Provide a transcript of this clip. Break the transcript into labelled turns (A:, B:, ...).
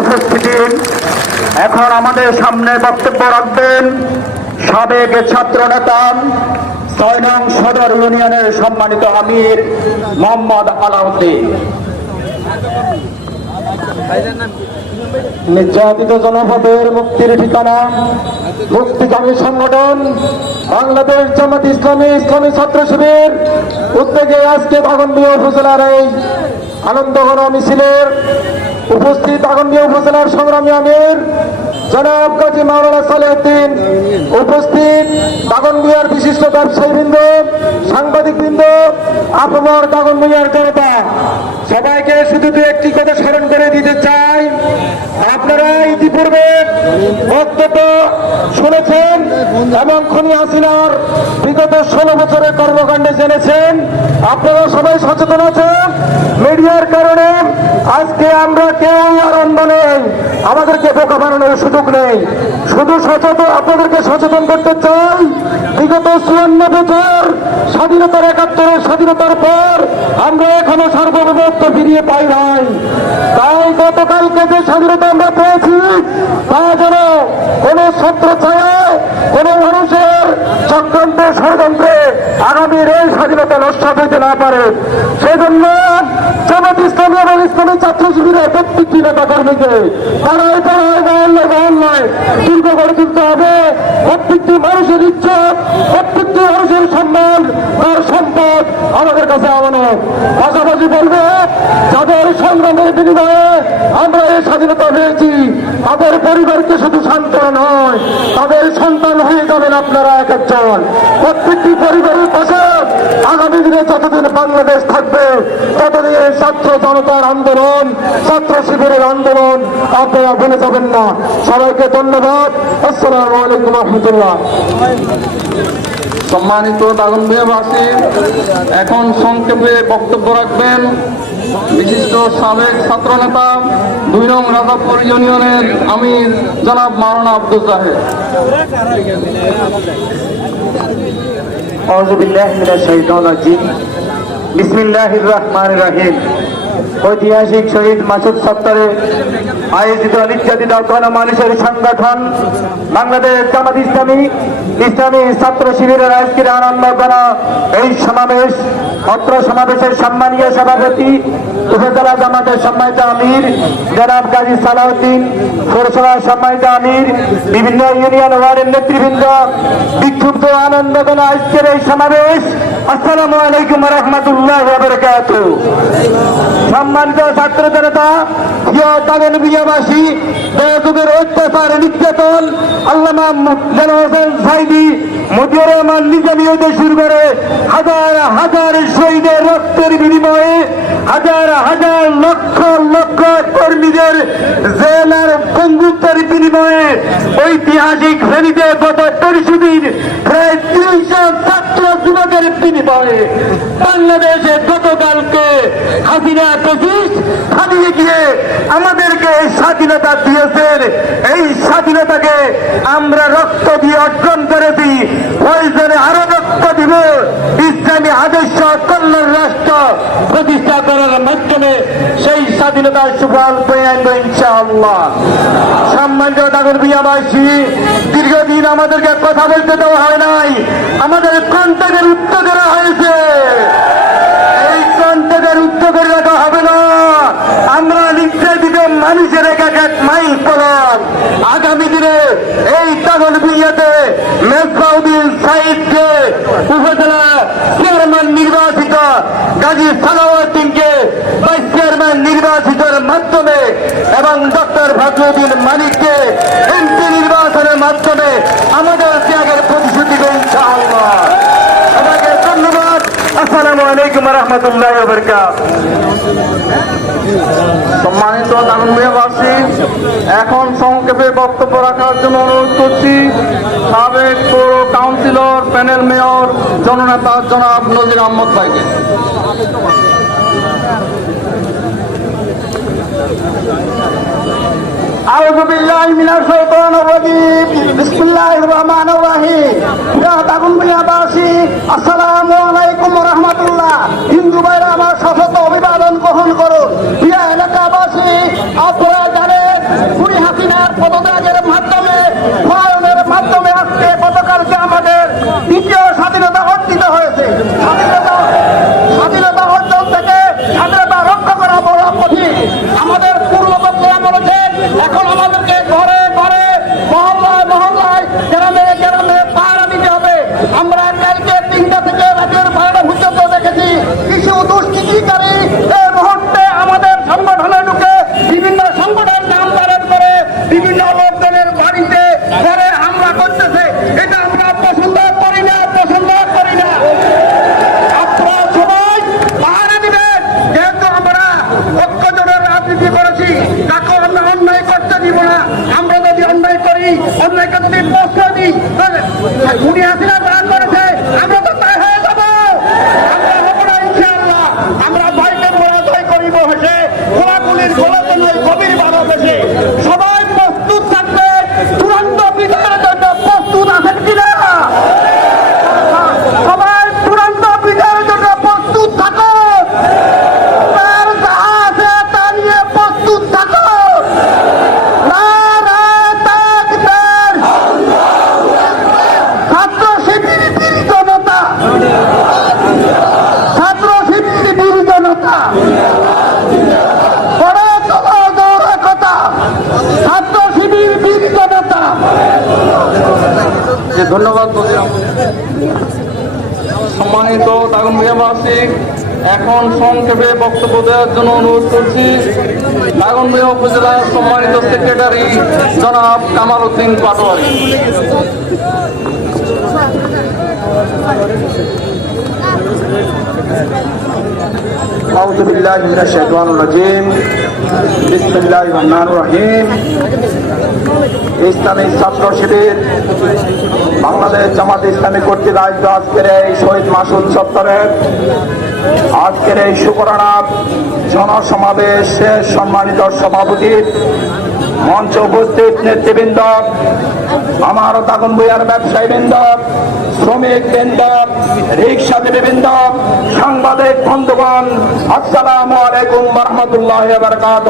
A: উপস্থিতি। এখন আমাদের সামনে বক্তব্য রাখবেন সাবেক ছাত্র নেতা ছয় নং সদর ইউনিয়নের সম্মানিত আমির মোহাম্মদ আলাউদ্দিন। নির্যাতিত জনপদের মুক্তির ঠিকানা, মুক্তিকামী সংগঠন, বাংলাদেশ জামাত ইসলামী ইসলামী ছাত্র শিবির। উদ্যোগে আজকে বাগনবিয়া উপজেলার এই আনন্দঘন মিছিলের উপস্থিত আগামী উপজেলার সংগ্রামী আমির জনাব কাজী মাওলানা সালেহদ্দিন উপস্থিত দাগনবিয়ার বিশিষ্ট ব্যবসায়ী বৃন্দ সাংবাদিক বৃন্দ আপমর দাগনবিয়ার জনতা। সবাইকে শুধু একটি কথা স্মরণ করে দিতে চাই আপনারা ইতিপূর্বে বক্তব্য শুনেছেন এবং খনি হাসিনার বিগত ষোলো বছরের কর্মকাণ্ডে জেনেছেন। আপনারা সবাই সচেতন আছেন। মিডিয়ার কারণে আজকে আমরা কেউ আর অন্ধ নেই। আমাদেরকে বোকা বানানোর সুযোগ নেই। শুধু সচেতন আপনাদেরকে সচেতন করতে চাই। বিগত চুয়ান্ন বছর স্বাধীনতার একাত্তরের স্বাধীনতার পর আমরা এখনও সার্বভৌমত্ব ফিরিয়ে পাই নাই। তাই গতকালকে যে স্বাধীনতা আমরা পেয়েছি, তা যেন কোন ছত্র ছায় কোন মানুষের চক্রান্ত, ষড়যন্ত্রে আগামীর এই স্বাধীনতা নষ্ট হইতে না পারে। সেজন্য জামাত ইসলামী এবং ইসলামী ছাত্র শিবিরের প্রত্যেকটি নেতা কর্মীকে পাড়ায় পাড়ায় মহল্লায় মহল্লায় দুর্গ গড়ে তুলতে হবে। প্রত্যেকটি মানুষের ইজ্জত, প্রত্যেকটি মানুষের সম্মান, তার সম্পদ আমাদের কাছে আমানত পাশাপাশি বলব সংগ্রামের বিনিময়ে আমরা এই স্বাধীনতা পেয়েছি। তাদের পরিবারকে শুধু সান্ত্বনা নয়, তাদের সন্তান হয়ে যাবেন আপনারা এক একজন। প্রত্যেকটি পরিবারের পাশে আগামী দিনে যতদিন বাংলাদেশ থাকবে, ততদিন এই ছাত্র জনতার আন্দোলন, ছাত্র শিবিরের আন্দোলন আপনারা ভুলে যাবেন না। সবাইকে ধন্যবাদ। আসসালামু আলাইকুম রহমতুল্লাহ।
B: সম্মানিত দাগনবিয়াবাসী এখন সংক্ষেপে বক্তব্য রাখবেন বিশিষ্ট সাবেক ছাত্রনেতা দুই নং রাজাপুর ইউনিয়নের আমির জনাব মাওলানা আব্দুল জাহেদ
A: أعوذ بالله من الشيطان الرجيم بسم الله الرحمن الرحيم ঐতিহাসিক শহীদ মাসুদ সত্তরে আয়োজিত নির্যাতিত মানুষের সংগঠন বাংলাদেশ জামাত ইসলামী ইসলামী ছাত্র শিবিরের আজকের আনন্দ করা এই সমাবেশ অত্র সমাবেশের সম্মানীয় সভাপতি, উপজেলা জামাতের সম্মানিত আমির, জনাব গাজী সালাউদ্দিন, পৌরসভার সম্মানিত আমির, বিভিন্ন ইউনিয়ন ওয়ার্ডের নেতৃবৃন্দ, বিক্ষুব্ধ আনন্দ করা আজকের এই সমাবেশ। আসসালামু আলাইকুম রহমতুল্লাহ সম্মানিত ছাত্র জনতা বিয়াবাসী যুগের অত্যাচার নির্যাতন, আল্লামা হোসেন সাইদি, মতিউর রহমান নিজামী হইতে শুরু করে হাজার হাজার শহীদের রক্তের বিনিময়ে হাজার হাজার লক্ষ লক্ষ কর্মীদের জেল আর বন্ধুত্বের বিনিময়ে ঐতিহাসিক ফেরিতে গত পরিষদের প্রায় তিনশো ছাত্র যুবকের বিনিময়ে বাংলাদেশে গতকালকে হাসিনা পঁচিশ হারিয়ে গিয়ে আমাদেরকে এই স্বাধীনতা দিয়েছেন। এই স্বাধীনতাকে আমরা রক্ত দিয়ে অর্জন করেছি। প্রয়োজনে আরও রক্ত দিব। ইসলামী আদর্শ কল্যাণ রাষ্ট্র প্রতিষ্ঠা করার মাধ্যমে সেই স্বাধীনতার সুফল পেয়ে আনব ইনশাআল্লাহ। সম্মানিত নাগর বিয়াবাসী দীর্ঘদিন আমাদেরকে কথা বলতে দেওয়া হয় নাই। আমাদের কন্ট্যাক্টের উত্তর হয়েছে। এই কন্ট্যাক্টের উত্তর রাখা হবে না। আমরা নির্যাতিত মানুষের এক এক আগামী দিনে এই তাগল বিয়াতে মেজবাউদ্দিন সাইদকে উপজেলা চেয়ারম্যান নির্বাচিত গাজী সালাউদ্দিনকে ভাইস চেয়ারম্যান নির্বাচিতের মাধ্যমে এবং ডক্টর ফজলুদ্দিন মানিককে এমপি নির্বাচনের মাধ্যমে আমাদের ত্যাগের প্রতিশ্রুতি ইনশাআল্লাহ। সবাইকে ধন্যবাদ। আসসালামু আলাইকুম রহমতুল্লাহ
B: সম্মানিত দাগনবিয়াবাসী এখন সংক্ষেপে বক্তব্য রাখার জন্য অনুরোধ করছি সাবেক পৌর কাউন্সিলর প্যানেল মেয়র জননেতা জনাব নজির আহমদ ভাইকে
A: أعوذ بالله من الشيطان الرجيم بسم الله الرحمن الرحيم প্রিয় দাগুন বিয়াবাসী আসসালামু আলাইকুম রহমতুল্লাহ
C: উনি আসেন আছে
B: ধন্যবাদ সম্মানিত দাগনবিয়াবাসী এখন সংক্ষেপে বক্তব্য দেওয়ার জন্য অনুরোধ করছি। দাগনবিয়া উপজেলার সম্মানিত সেক্রেটারি জনাব কামাল উদ্দিন পাটোয়ারি।
D: أعوذ بالله من الشيطان الرجيم بسم الله ইসলামী ছাত্র শিবির বাংলাদেশ জামাত ইসলামী কর্তৃক আয়োজিত আজকের এই শহীদ মাসুদ চত্বরের আজকের এই সুকরণাথ জনসমাবেশে সম্মানিত সভাপতি মঞ্চ উপস্থিত নেতৃবৃন্দ, আমার তাগুন বইয়ার ব্যবসায়ী বৃন্দ শ্রমিক বৃন্দ রিক্সাজীবীবৃন্দ সাংবাদিক বন্ধুগণ, আসসালামু আলাইকুম রহমতুল্লাহ বারকাত